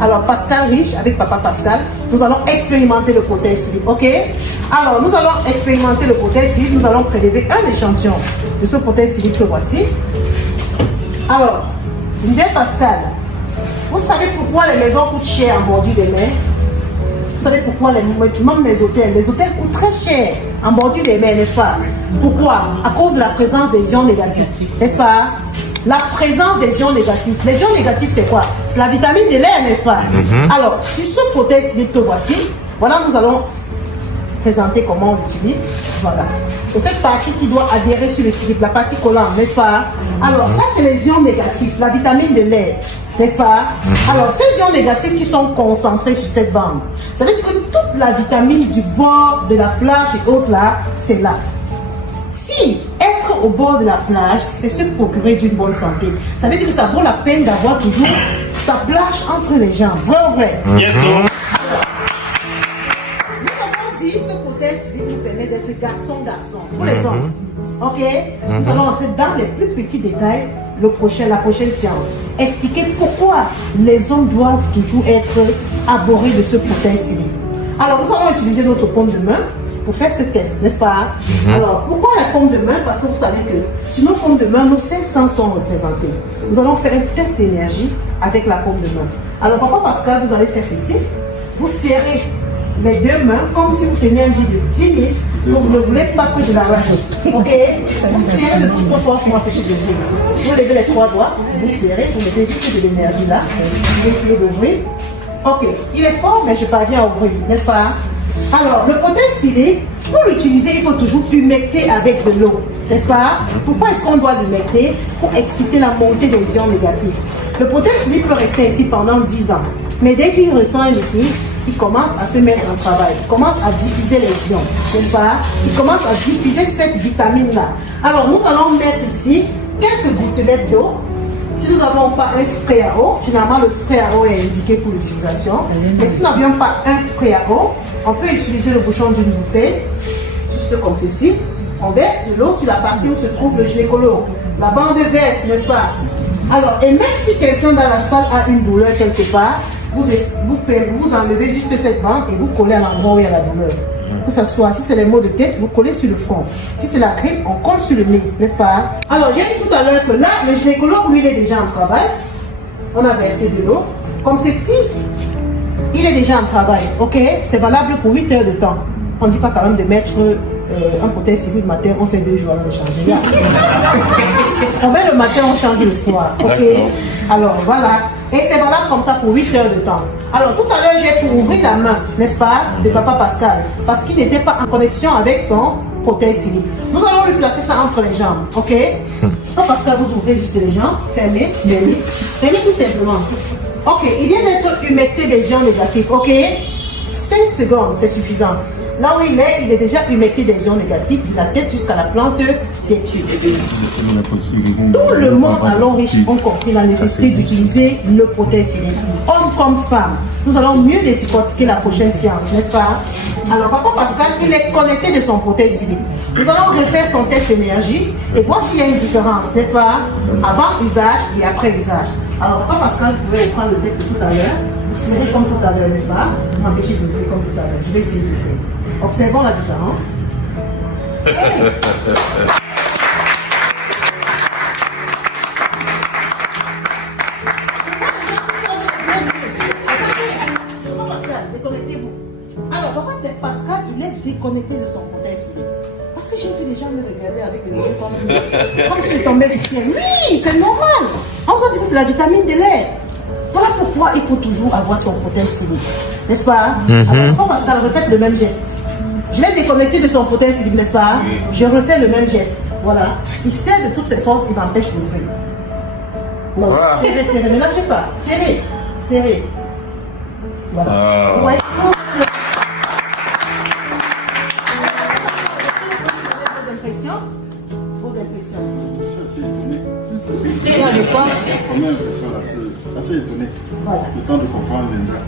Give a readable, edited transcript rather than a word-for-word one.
Alors, Pascal Riche, avec Papa Pascal, nous allons expérimenter le prothèse slip, ok? Alors, nous allons expérimenter le prothèse slip. Nous allons prélever un échantillon de ce prothèse slip que voici. Alors, bien Pascal, vous savez pourquoi les maisons coûtent cher en bordure des mers? Vous savez pourquoi même les hôtels coûtent très cher en bordure des mers, n'est-ce pas? Pourquoi? À cause de la présence des ions négatifs, n'est-ce pas? La présence des ions négatifs. Les ions négatifs, c'est quoi? C'est la vitamine de l'air, n'est-ce pas? Alors, sur ce prothèse slip que voici, voilà, nous allons présenter comment on l'utilise. Voilà. C'est cette partie qui doit adhérer sur le slip, la partie collante, n'est-ce pas? Alors, ça, c'est les ions négatifs, la vitamine de l'air, n'est-ce pas? Alors, ces ions négatifs qui sont concentrés sur cette bande, ça veut dire que toute la vitamine du bord de la plage et autres là, c'est là. Si être au bord de la plage, c'est se procurer d'une bonne santé, ça veut dire que ça vaut la peine d'avoir toujours sa plage entre les jambes. Vrai ou vrai? Yes, sir. Ce prothèse nous permet d'être garçon pour les hommes. Ok? Nous allons entrer dans les plus petits détails la prochaine séance. Expliquer pourquoi les hommes doivent toujours être abordés de ce prothèse. Alors, nous allons utiliser notre paume de main pour faire ce test, n'est-ce pas? Alors, pourquoi la paume de main? Parce que vous savez que sur nos paumes de main, nos 5 sens sont représentés. Nous allons faire un test d'énergie avec la paume de main. Alors, Papa Pascal, vous allez faire ceci. Vous serrez les deux mains comme si vous teniez un billet de 10 000, donc vous ne voulez pas que je l'arrache. Ok? Vous serrez de toute force pour m'empêcher de vivre. Vous levez les 3 doigts, vous serrez, vous mettez juste de l'énergie là, vous essayez d'ouvrir. Ok, il est fort, mais je parviens à ouvrir, n'est-ce pas? Alors, le prothèse cilié, pour l'utiliser, il faut toujours humecter avec de l'eau, n'est-ce pas? Pourquoi est-ce qu'on doit l'humecter? Pour exciter la montée des ions négatifs. Le prothèse cilié peut rester ici pendant 10 ans, mais dès qu'il ressent un liquide, il commence à se mettre en travail, il commence à diffuser les ions, n'est-ce pas? Il commence à diffuser cette vitamine-là. Alors, nous allons mettre ici quelques gouttelettes d'eau. Si nous n'avons pas un spray à eau, généralement le spray à eau est indiqué pour l'utilisation. Mais si nous n'avions pas un spray à eau, on peut utiliser le bouchon d'une bouteille, juste comme ceci. On verse de l'eau sur la partie où se trouve le gynécologue, la bande verte, n'est-ce pas? Alors, et même si quelqu'un dans la salle a une douleur quelque part, vous enlevez juste cette bande et vous collez à l'endroit où il y a la douleur. Que ce soit, si c'est les maux de tête, vous collez sur le front. Si c'est la grippe, on colle sur le nez, n'est-ce pas? Alors, j'ai dit tout à l'heure que là, le gynécologue, lui, il est déjà en travail. On a versé de l'eau. Comme ceci, il est déjà en travail, ok? C'est valable pour 8 heures de temps. On ne dit pas quand même de mettre un prothèse civil le matin, on fait 2 jours avant de changer. Là. On met le matin, on change le soir, ok? Alors, voilà. Et c'est valable comme ça pour 8 heures de temps. Alors, tout à l'heure, j'ai pour ouvrir la main, n'est-ce pas, de Papa Pascal, parce qu'il n'était pas en connexion avec son prothèse civil. Nous allons lui placer ça entre les jambes, ok? Papa Pascal, vous ouvrez juste les jambes, fermez, fermez tout simplement. Ok, il vient d'être humecté des ions négatifs, ok? 5 secondes, c'est suffisant. Là où il est déjà humecté des ions négatifs, de la tête jusqu'à la plante des pieds. Tout le monde à l'eau riche ont compris la nécessité d'utiliser le prothèse cilié. Homme comme femme, nous allons mieux décortiquer la prochaine séance, n'est-ce pas? Alors, Papa Pascal, il est connecté de son prothèse cilié. Nous allons refaire son test d'énergie et voir s'il y a une différence, n'est-ce pas? Avant usage et après usage. Alors, Papa Pascal, vous pouvez reprendre le test de tout à l'heure. Vous serrez comme tout à l'heure, n'est-ce pas? M'empêcher de lever comme tout à l'heure. Je vais essayer de faire. Observons la différence. Déconnectez-vous. Alors, Papa Pascal, il est déconnecté de son prothèse. Parce que j'ai vu les gens me regarder avec les yeux comme si je tombais du ciel. Oui, c'est normal. On vous a dit que c'est la vitamine de l'air. Voilà pourquoi il faut toujours avoir son prothèse civile. N'est-ce pas? Alors, Papa Pascal, refaites le même geste. Je l'ai déconnecté de son prothèse civile, n'est-ce pas? Je refais le même geste. Voilà. Il sert de toutes ses forces, il m'empêche d'ouvrir. Non, serrez, serrez, ne lâchez pas. Serrez, serrez. Voilà. Ouais. Vos impressions. C'est quoi de quoi? La première impression là, c'est assez étonné. Voilà. Le temps de comprendre Linda.